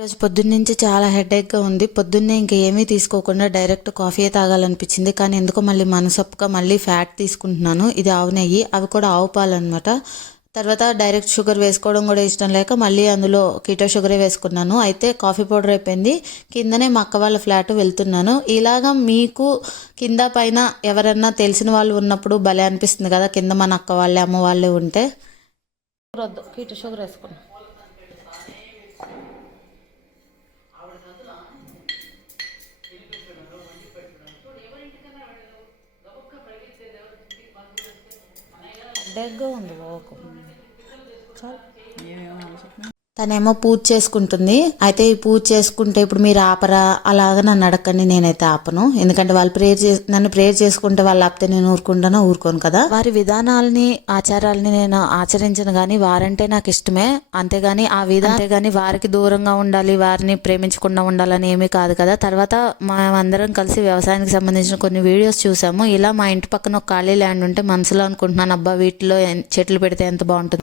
ఈరోజు పొద్దున్నుంచి చాలా హెడేక్గా ఉంది. పొద్దున్నే ఇంక ఏమీ తీసుకోకుండా డైరెక్ట్ కాఫీయే తాగాలనిపించింది. కానీ ఎందుకో మళ్ళీ మనసొప్పక మళ్ళీ ఫ్యాట్ తీసుకుంటున్నాను. ఇది ఆవు నెయ్యి, అవి కూడా ఆవు పాలు అనమాట. తర్వాత డైరెక్ట్ షుగర్ వేసుకోవడం కూడా ఇష్టం లేక మళ్ళీ అందులో కీటో షుగరే వేసుకున్నాను. అయితే కాఫీ పౌడర్ అయిపోయింది. కిందనే మా అక్క వాళ్ళ ఫ్లాట్ వెళ్తున్నాను. ఇలాగా మీకు కింద పైన ఎవరన్నా తెలిసిన వాళ్ళు ఉన్నప్పుడు భలే అనిపిస్తుంది కదా, కింద మన అక్క వాళ్ళే అమ్మ వాళ్ళే ఉంటే. వద్దు, కీటో షుగర్ వేసుకున్నాను. హెడేక్గా ఉంది ఓకు. తనేమో పూజ చేసుకుంటుంది. అయితే ఈ పూజ చేసుకుంటే ఇప్పుడు మీరు ఆపరా అలాగా నన్ను అడగండి, నేనైతే ఆపను. ఎందుకంటే వాళ్ళు నన్ను ప్రేయర్ చేసుకుంటే వాళ్ళు ఆపితే నేను ఊరుకోను కదా. వారి విధానాలని ఆచారాలని నేను ఆచరించను, కానీ వారంటే నాకు ఇష్టమే. అంతేగాని అంతేగాని వారికి దూరంగా ఉండాలి, వారిని ప్రేమించకుండా ఉండాలని ఏమీ కాదు కదా. తర్వాత మేమందరం కలిసి వ్యవసాయానికి సంబంధించిన కొన్ని వీడియోస్ చూసాము. ఇలా మా ఇంటి పక్కన ఒక ఖాళీ ల్యాండ్ ఉంటే మనసులో అనుకుంటున్నాను, అబ్బా వీటిలో చెట్లు పెడితే ఎంత బాగుంటుంది.